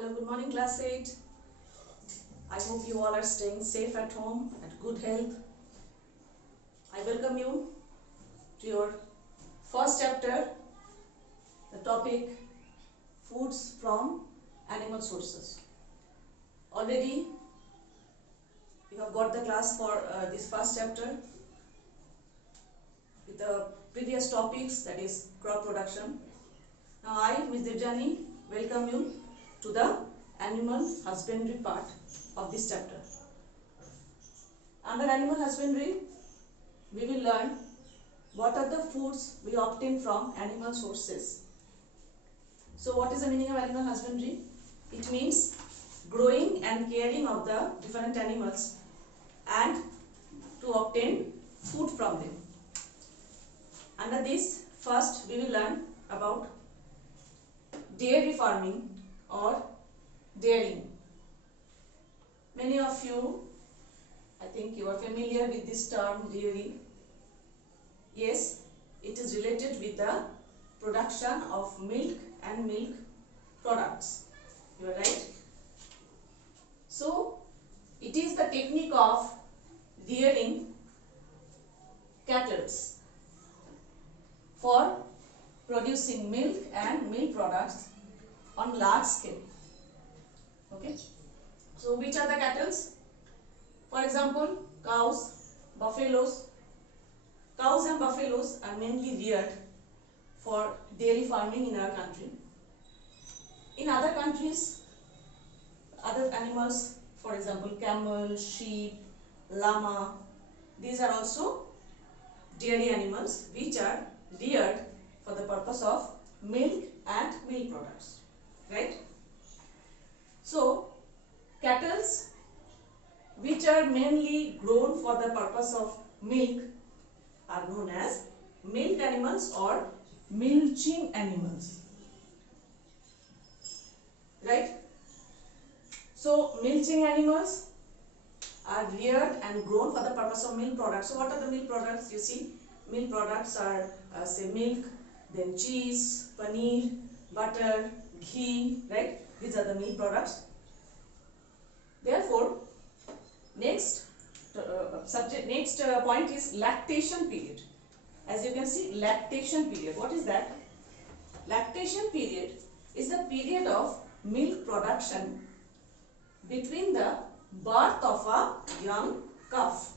Hello, good morning class 8. I hope you all are staying safe at home, at good health. I welcome you to your first chapter, the topic foods from animal sources. Already you have got the class for this first chapter with the previous topics, that is crop production. Now I, Ms. Devjani, welcome you to the animal husbandry part of this chapter. Under animal husbandry, we will learn what are the foods we obtain from animal sources. So what is the meaning of animal husbandry? It means growing and caring of the different animals and to obtain food from them. Under this, first we will learn about dairy farming or dairying. Many of you, I think you are familiar with this term dairy. Yes, it is related with the production of milk and milk products. You are right. So, it is the technique of rearing cattle for producing milk and milk products on large scale. Okay. So, which are the cattle? For example, cows, buffaloes. Cows and buffaloes are mainly reared for dairy farming in our country. In other countries, other animals, for example, camel, sheep, llama, these are also dairy animals which are reared for the purpose of milk and milk products. Right? So, cattle which are mainly grown for the purpose of milk are known as milk animals or milching animals. Right? So, milching animals are reared and grown for the purpose of milk products. So, what are the milk products? You see, milk products are say milk, then cheese, paneer, butter, ghee, right? These are the milk products. Therefore, next point is lactation period. As you can see, lactation period. What is that? Lactation period is the period of milk production between the birth of a young calf,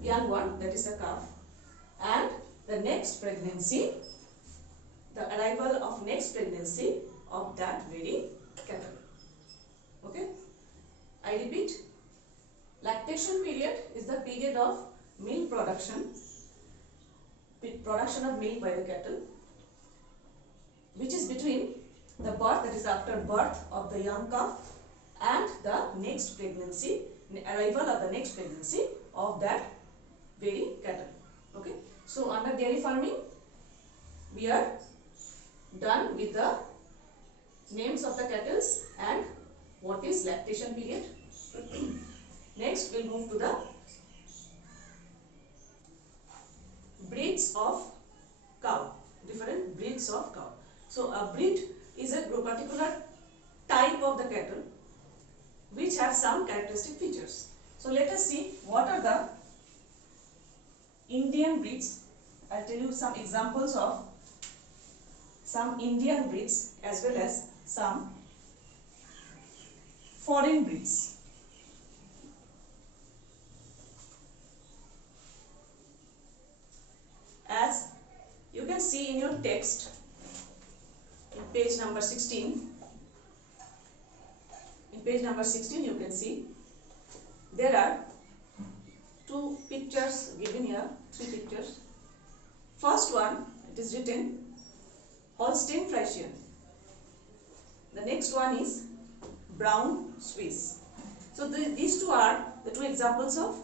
young one, that is the calf, and the next pregnancy, the arrival of next pregnancy of that very cattle. Okay? I repeat, lactation period is the period of milk production of milk by the cattle, which is between the birth, that is after birth of the young calf, and the next pregnancy, arrival of the next pregnancy of that very cattle. Okay. So under dairy farming, we are done with the names of the cattle and what is lactation period. Next, we'll move to the breeds of cow, different breeds of cow. So a breed is a particular type of the cattle which have some characteristic features. So let us see what are the Indian breeds. I'll tell you some examples of some Indian breeds as well as some foreign breeds. As you can see in your text, in page number 16, you can see there are two pictures given here, three pictures. First one, it is written Holstein Friesian. The next one is Brown Swiss. So these two are the two examples of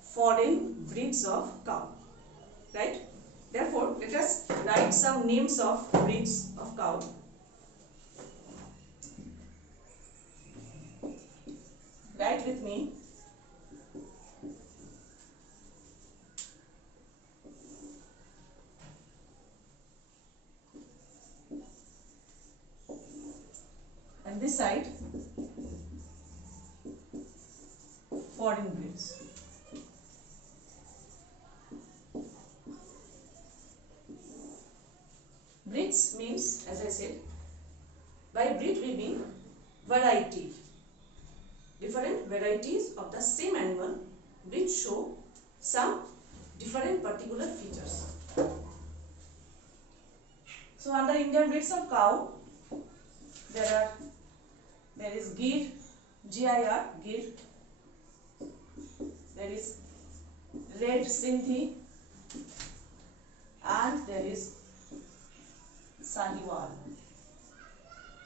foreign breeds of cow. Right? Therefore, let us write some names of breeds of cow. Write with me. this side foreign breeds. Breeds means, as I said, by breed we mean variety. Different varieties of the same animal which show some different particular features. So under Indian breeds of cow, there is Gir, G-I-R, Gir. There is Red Sindhi, and there is Sahiwal.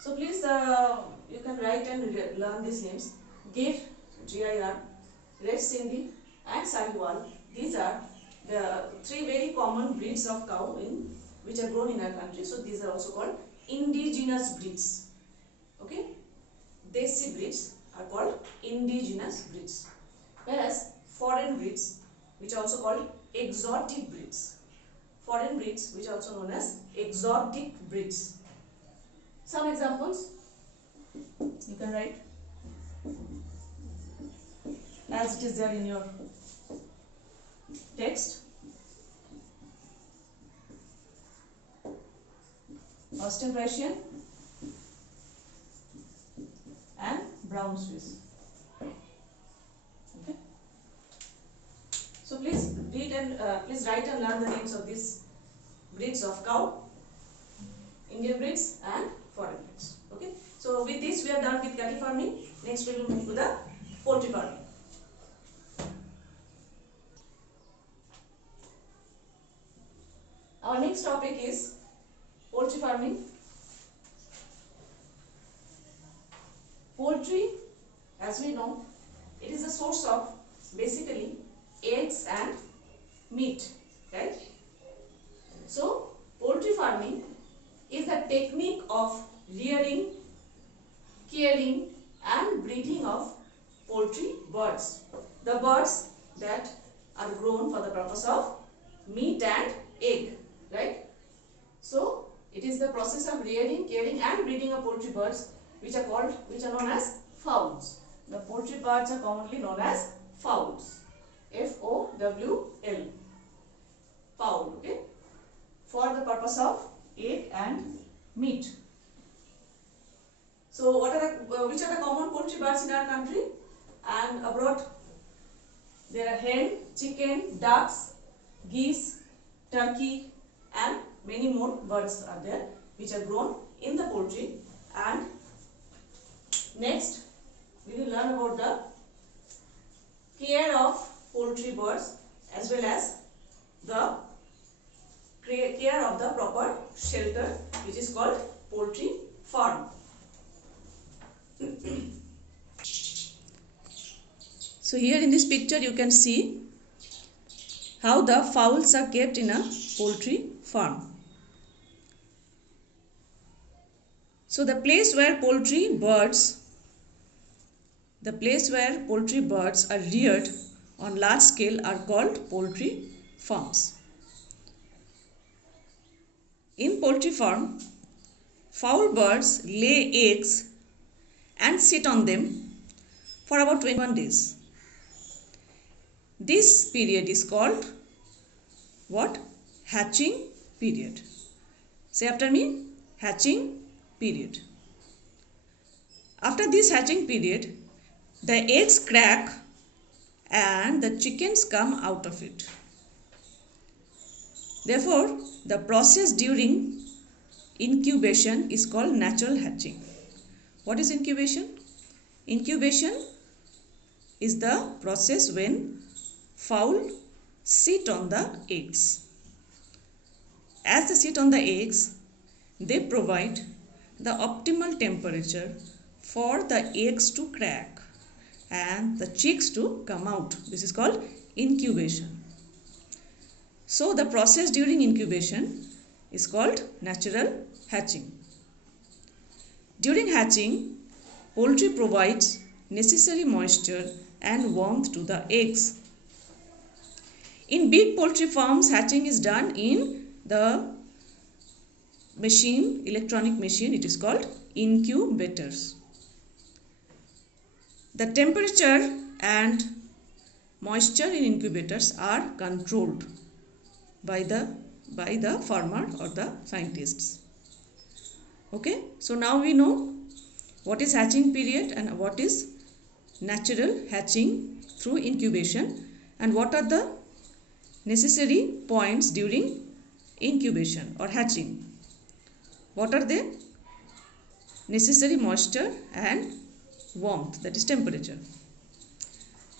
So please, you can write and learn these names. Gir, G-I-R, Red Sindhi, and Sahiwal. These are the three very common breeds of cow which are grown in our country. So these are also called indigenous breeds. Okay, Desi breeds are called indigenous breeds, whereas foreign breeds, which are also called exotic breeds. Foreign breeds, which are also known as exotic breeds. Some examples you can write as it is there in your text. Austin Friesian and Brown Swiss. Okay. So please read and please write and learn the names of these breeds of cow, Indian breeds and foreign breeds. Okay. So with this we are done with cattle farming. Next we will move to the poultry farming. Our next topic is poultry farming. Poultry, as we know, it is a source of basically eggs and meat, right? So poultry farming is the technique of rearing, caring and breeding of poultry birds. The birds that are grown for the purpose of meat and egg, right? So it is the process of rearing, caring and breeding of poultry birds which are known as fowls. The poultry birds are commonly known as fowls. F-O-W-L. Fowl, okay? For the purpose of egg and meat. So which are the common poultry birds in our country and abroad? There are hen, chicken, ducks, geese, turkey and many more birds are there which are grown in the poultry. And next we will learn about the care of poultry birds as well as the care of the proper shelter which is called poultry farm. So here in this picture you can see how the fowls are kept in a poultry farm. So the place where poultry birds are reared on large scale are called poultry farms. In poultry farm, fowl birds lay eggs and sit on them for about 21 days. This period is called what? Hatching period. Say after me, hatching period. After this hatching period, the eggs crack and the chickens come out of it. Therefore, the process during incubation is called natural hatching. What is incubation? Incubation is the process when fowl sit on the eggs. As they sit on the eggs, they provide the optimal temperature for the eggs to crack and the chicks to come out. This is called incubation. So the process during incubation is called natural hatching. During hatching, poultry provides necessary moisture and warmth to the eggs. In big poultry farms, hatching is done in the machine, electronic machine. It is called incubators. the temperature and moisture in incubators are controlled by the farmer or the scientists. Okay, so now we know what is hatching period and what is natural hatching through incubation, and what are the necessary points during incubation or hatching. What are they? Necessary moisture and warmth, that is temperature.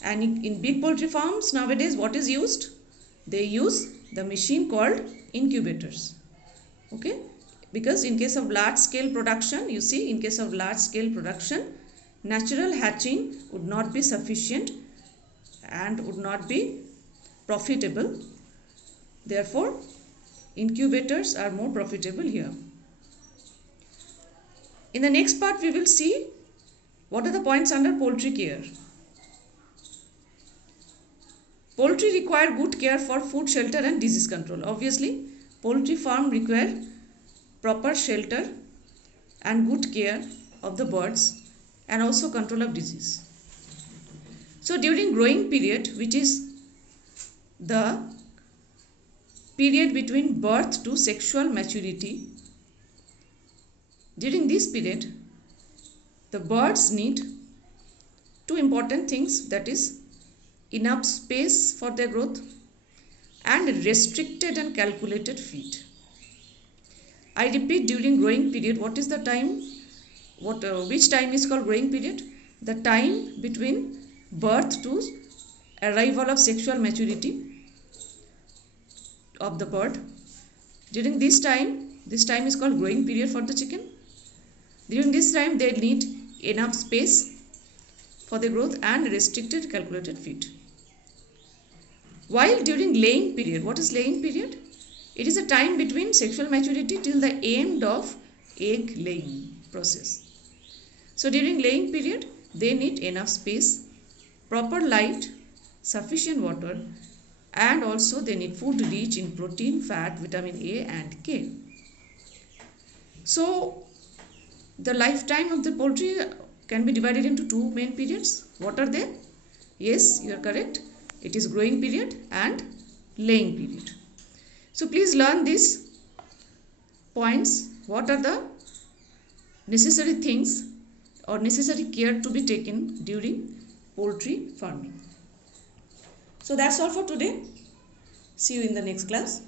And in big poultry farms nowadays, what is used? They use the machine called incubators. Okay, because in case of large scale production, you see, in case of large scale production, natural hatching would not be sufficient and would not be profitable. Therefore, incubators are more profitable here. In the next part, we will see what are the points under poultry care. Poultry require good care for food, shelter and disease control. Obviously, poultry farm require proper shelter and good care of the birds and also control of disease. So during growing period, which is the period between birth to sexual maturity, during this period, the birds need two important things, that is enough space for their growth and restricted and calculated feed. I repeat, during growing period, what is the time? Which time is called growing period? The time between birth to arrival of sexual maturity of the bird. During this time is called growing period for the chicken. During this time, they need enough space for the growth and restricted calculated feed. While during laying period, what is laying period? It is a time between sexual maturity till the end of egg laying process. So during laying period, they need enough space, proper light, sufficient water, and also they need food rich in protein, fat, vitamin A and K. So the lifetime of the poultry can be divided into two main periods. What are they? Yes, you are correct. It is growing period and laying period. So please learn these points. What are the necessary things or necessary care to be taken during poultry farming? So that's all for today. See you in the next class.